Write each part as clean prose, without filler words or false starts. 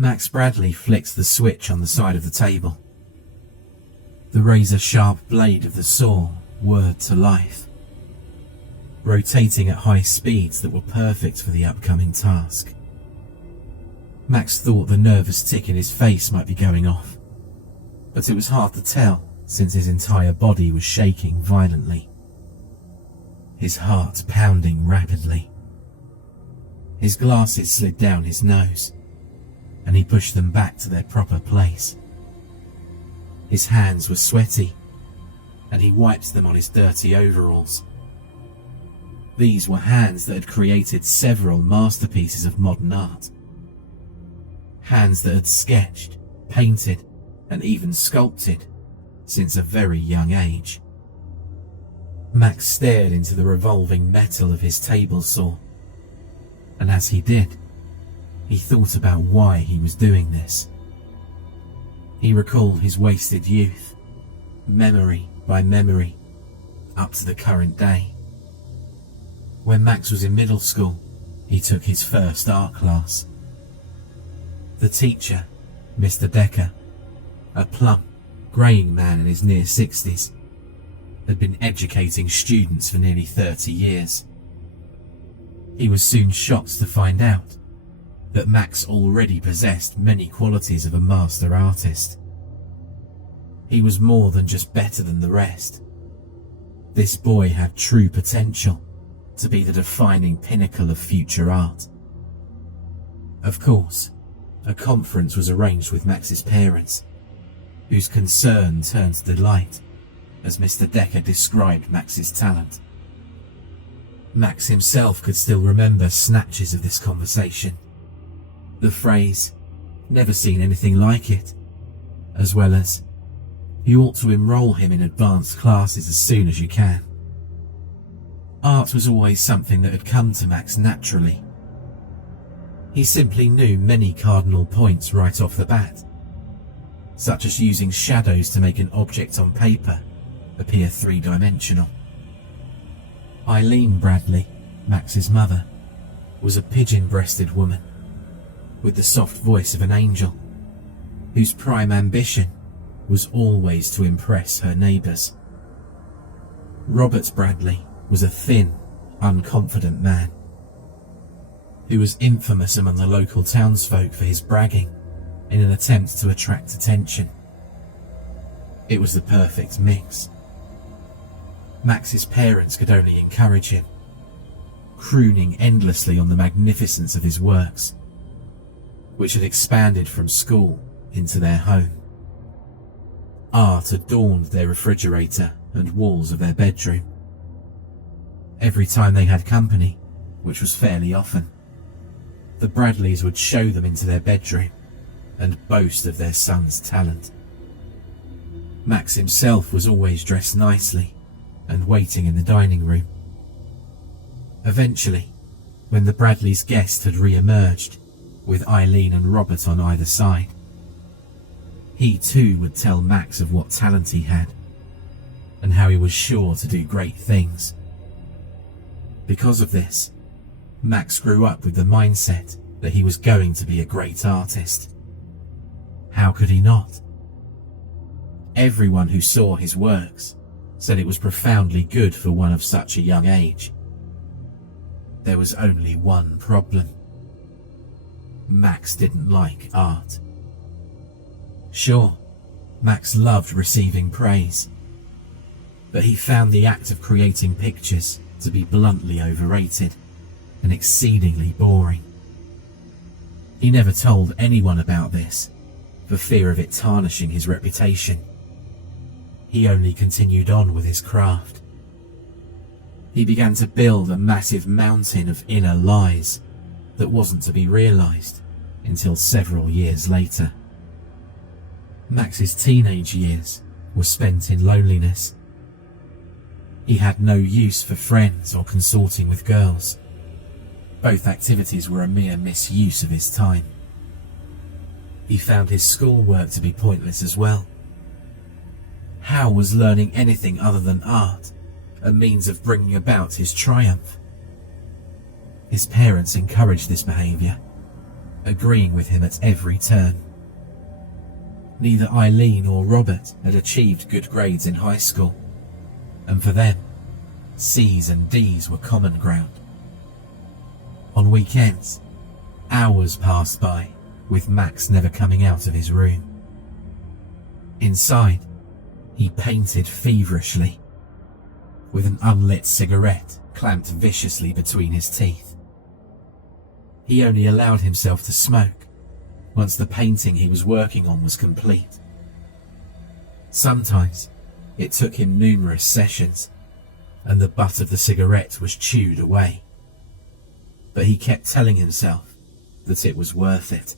Max Bradley flicked the switch on the side of the table. The razor-sharp blade of the saw whirred to life, rotating at high speeds that were perfect for the upcoming task. Max thought the nervous tick in his face might be going off, but it was hard to tell since his entire body was shaking violently, his heart pounding rapidly. His glasses slid down his nose, and he pushed them back to their proper place. His hands were sweaty, and he wiped them on his dirty overalls. These were hands that had created several masterpieces of modern art. Hands that had sketched, painted, and even sculpted since a very young age. Max stared into the revolving metal of his table saw, and as he did, he thought about why he was doing this. He recalled his wasted youth, memory by memory, up to the current day. When Max was in middle school, he took his first art class. The teacher, Mr. Decker, a plump, greying man in his near 60s, had been educating students for nearly 30 years. He was soon shocked to find out that Max already possessed many qualities of a master artist. He was more than just better than the rest. This boy had true potential to be the defining pinnacle of future art. Of course, a conference was arranged with Max's parents, whose concern turned to delight as Mr. Decker described Max's talent. Max himself could still remember snatches of this conversation. The phrase, "never seen anything like it," as well as, "you ought to enroll him in advanced classes as soon as you can." Art was always something that had come to Max naturally. He simply knew many cardinal points right off the bat, such as using shadows to make an object on paper appear three-dimensional. Eileen Bradley, Max's mother, was a pigeon-breasted woman with the soft voice of an angel, whose prime ambition was always to impress her neighbours. Robert Bradley was a thin, unconfident man who was infamous among the local townsfolk for his bragging in an attempt to attract attention. It was the perfect mix. Max's parents could only encourage him, crooning endlessly on the magnificence of his works, which had expanded from school into their home. Art adorned their refrigerator and walls of their bedroom. Every time they had company, which was fairly often, the Bradleys would show them into their bedroom and boast of their son's talent. Max himself was always dressed nicely and waiting in the dining room. Eventually, when the Bradleys' guest had re-emerged, with Eileen and Robert on either side, he too would tell Max of what talent he had, and how he was sure to do great things. Because of this, Max grew up with the mindset that he was going to be a great artist. How could he not? Everyone who saw his works said it was profoundly good for one of such a young age. There was only one problem. Max didn't like art. Sure, Max loved receiving praise, but he found the act of creating pictures to be bluntly overrated and exceedingly boring. He never told anyone about this, for fear of it tarnishing his reputation. He only continued on with his craft. He began to build a massive mountain of inner lies that wasn't to be realized until several years later. Max's teenage years were spent in loneliness. He had no use for friends or consorting with girls. Both activities were a mere misuse of his time. He found his schoolwork to be pointless as well. How was learning anything other than art a means of bringing about his triumph? His parents encouraged this behaviour, agreeing with him at every turn. Neither Eileen or Robert had achieved good grades in high school, and for them, C's and D's were common ground. On weekends, hours passed by, with Max never coming out of his room. Inside, he painted feverishly, with an unlit cigarette clamped viciously between his teeth. He only allowed himself to smoke once the painting he was working on was complete. Sometimes it took him numerous sessions, and the butt of the cigarette was chewed away. But he kept telling himself that it was worth it.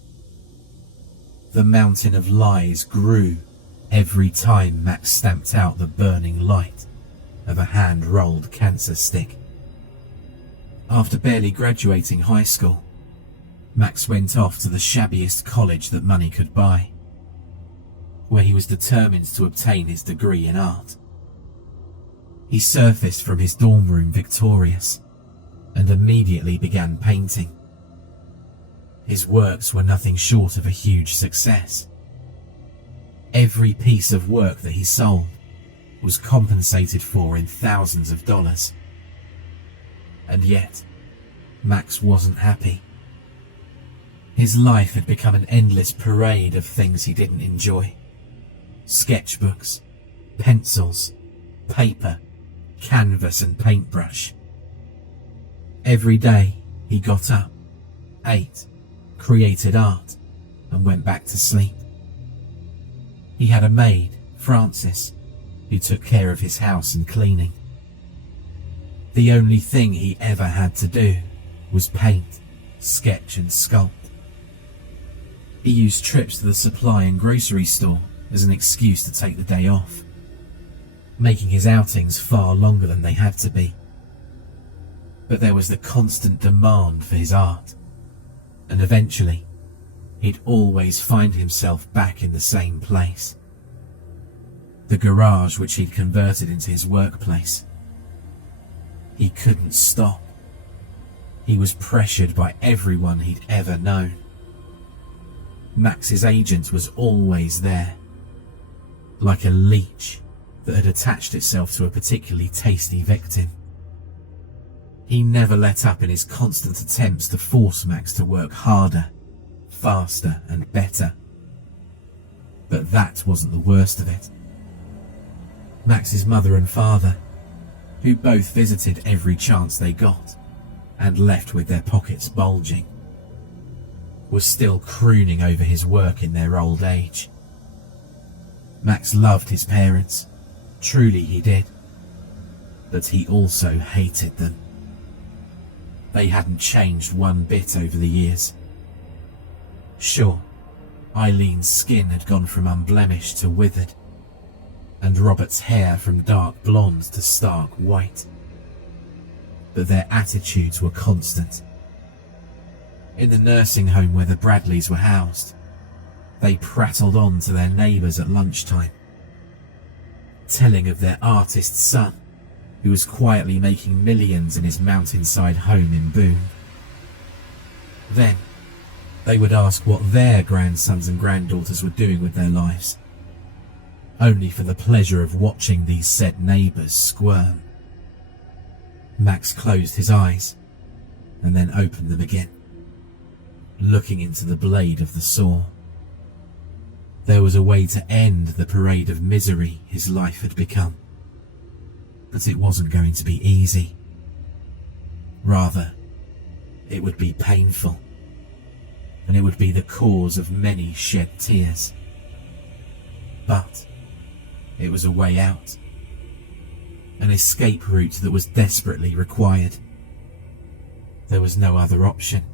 The mountain of lies grew every time Max stamped out the burning light of a hand-rolled cancer stick. After barely graduating high school, Max went off to the shabbiest college that money could buy, where he was determined to obtain his degree in art. He surfaced from his dorm room victorious and immediately began painting. His works were nothing short of a huge success. Every piece of work that he sold was compensated for in thousands of dollars. And yet, Max wasn't happy. His life had become an endless parade of things he didn't enjoy. Sketchbooks, pencils, paper, canvas and paintbrush. Every day he got up, ate, created art, and went back to sleep. He had a maid, Frances, who took care of his house and cleaning. The only thing he ever had to do was paint, sketch and sculpt. He used trips to the supply and grocery store as an excuse to take the day off, making his outings far longer than they had to be. But there was the constant demand for his art, and eventually, he'd always find himself back in the same place. The garage which he'd converted into his workplace. He couldn't stop. He was pressured by everyone he'd ever known. Max's agent was always there, like a leech that had attached itself to a particularly tasty victim. He never let up in his constant attempts to force Max to work harder, faster and better. But that wasn't the worst of it. Max's mother and father, who both visited every chance they got and left with their pockets bulging, was still crooning over his work in their old age. Max loved his parents, truly he did, but he also hated them. They hadn't changed one bit over the years. Sure, Eileen's skin had gone from unblemished to withered, and Robert's hair from dark blonde to stark white. But their attitudes were constant. In the nursing home where the Bradleys were housed, they prattled on to their neighbours at lunchtime, telling of their artist son, who was quietly making millions in his mountainside home in Boone. Then, they would ask what their grandsons and granddaughters were doing with their lives, only for the pleasure of watching these said neighbours squirm. Max closed his eyes, and then opened them again, looking into the blade of the saw. There was a way to end the parade of misery his life had become, but it wasn't going to be easy. Rather, it would be painful, and it would be the cause of many shed tears. But it was a way out, an escape route that was desperately required. There was no other option.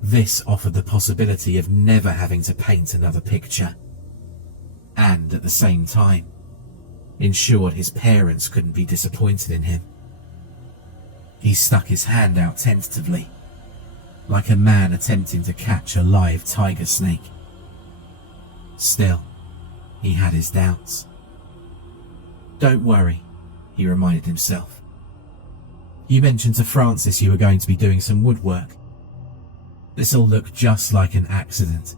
This offered the possibility of never having to paint another picture, and at the same time, ensured his parents couldn't be disappointed in him. He stuck his hand out tentatively, like a man attempting to catch a live tiger snake. Still, he had his doubts. Don't worry, he reminded himself. You mentioned to Frances you were going to be doing some woodwork. This'll look just like an accident.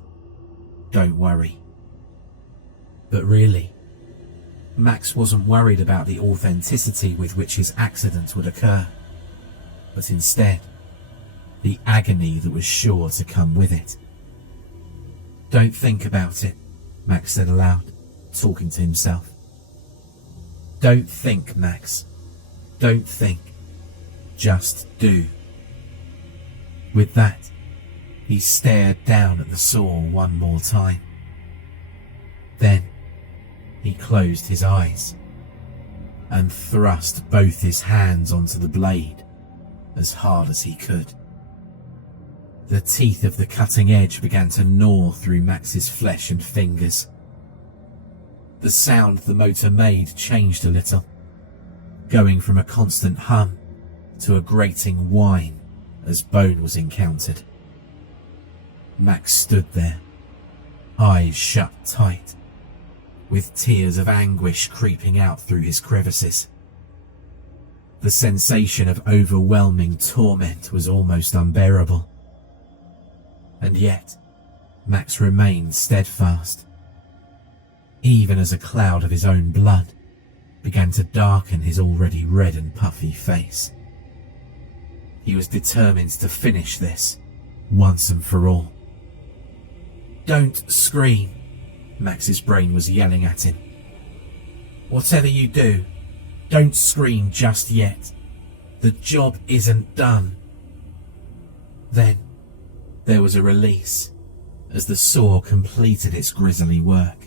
Don't worry. But really, Max wasn't worried about the authenticity with which his accident would occur, but instead, the agony that was sure to come with it. Don't think about it, Max said aloud, talking to himself. Don't think, Max. Don't think. Just do. With that, he stared down at the saw one more time. Then, he closed his eyes and thrust both his hands onto the blade as hard as he could. The teeth of the cutting edge began to gnaw through Max's flesh and fingers. The sound the motor made changed a little, going from a constant hum to a grating whine as bone was encountered. Max stood there, eyes shut tight, with tears of anguish creeping out through his crevices. The sensation of overwhelming torment was almost unbearable. And yet, Max remained steadfast, even as a cloud of his own blood began to darken his already red and puffy face. He was determined to finish this, once and for all. Don't scream, Max's brain was yelling at him. Whatever you do, don't scream just yet. The job isn't done. Then, there was a release, as the saw completed its grisly work.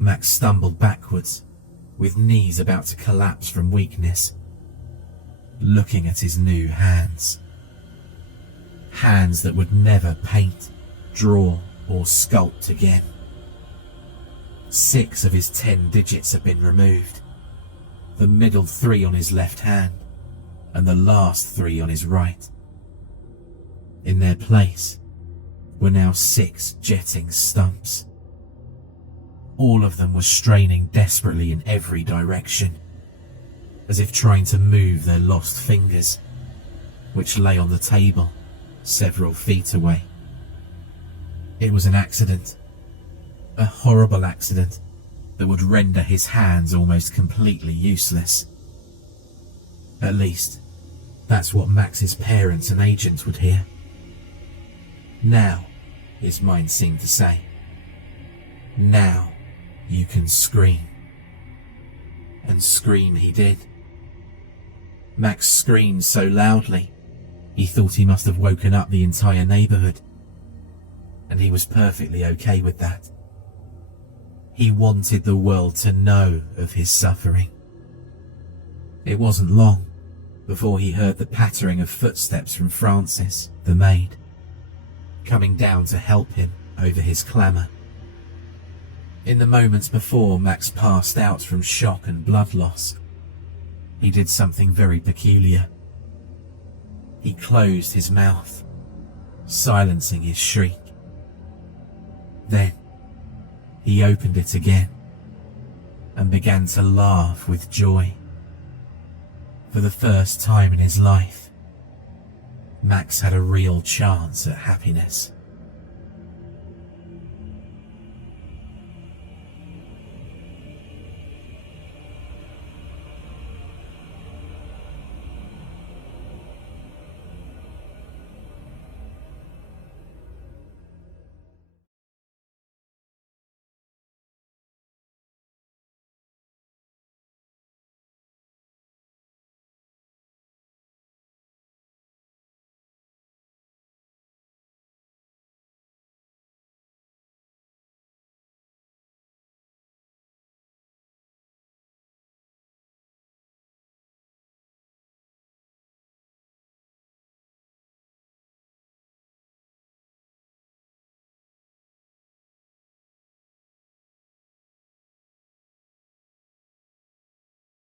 Max stumbled backwards, with knees about to collapse from weakness, looking at his new hands. Hands that would never paint, draw, or sculpt again. 6 of his 10 digits had been removed, the middle 3 on his left hand, and the last 3 on his right. In their place were now 6 jetting stumps. All of them were straining desperately in every direction, as if trying to move their lost fingers, which lay on the table several feet away. It was an accident, a horrible accident that would render his hands almost completely useless. At least, that's what Max's parents and agents would hear. Now, his mind seemed to say, now you can scream. And scream he did. Max screamed so loudly, he thought he must have woken up the entire neighborhood. And he was perfectly okay with that. He wanted the world to know of his suffering. It wasn't long before he heard the pattering of footsteps from Frances, the maid, coming down to help him over his clamour. In the moments before Max passed out from shock and blood loss, he did something very peculiar. He closed his mouth, silencing his shriek. Then, he opened it again and began to laugh with joy. For the first time in his life, Max had a real chance at happiness.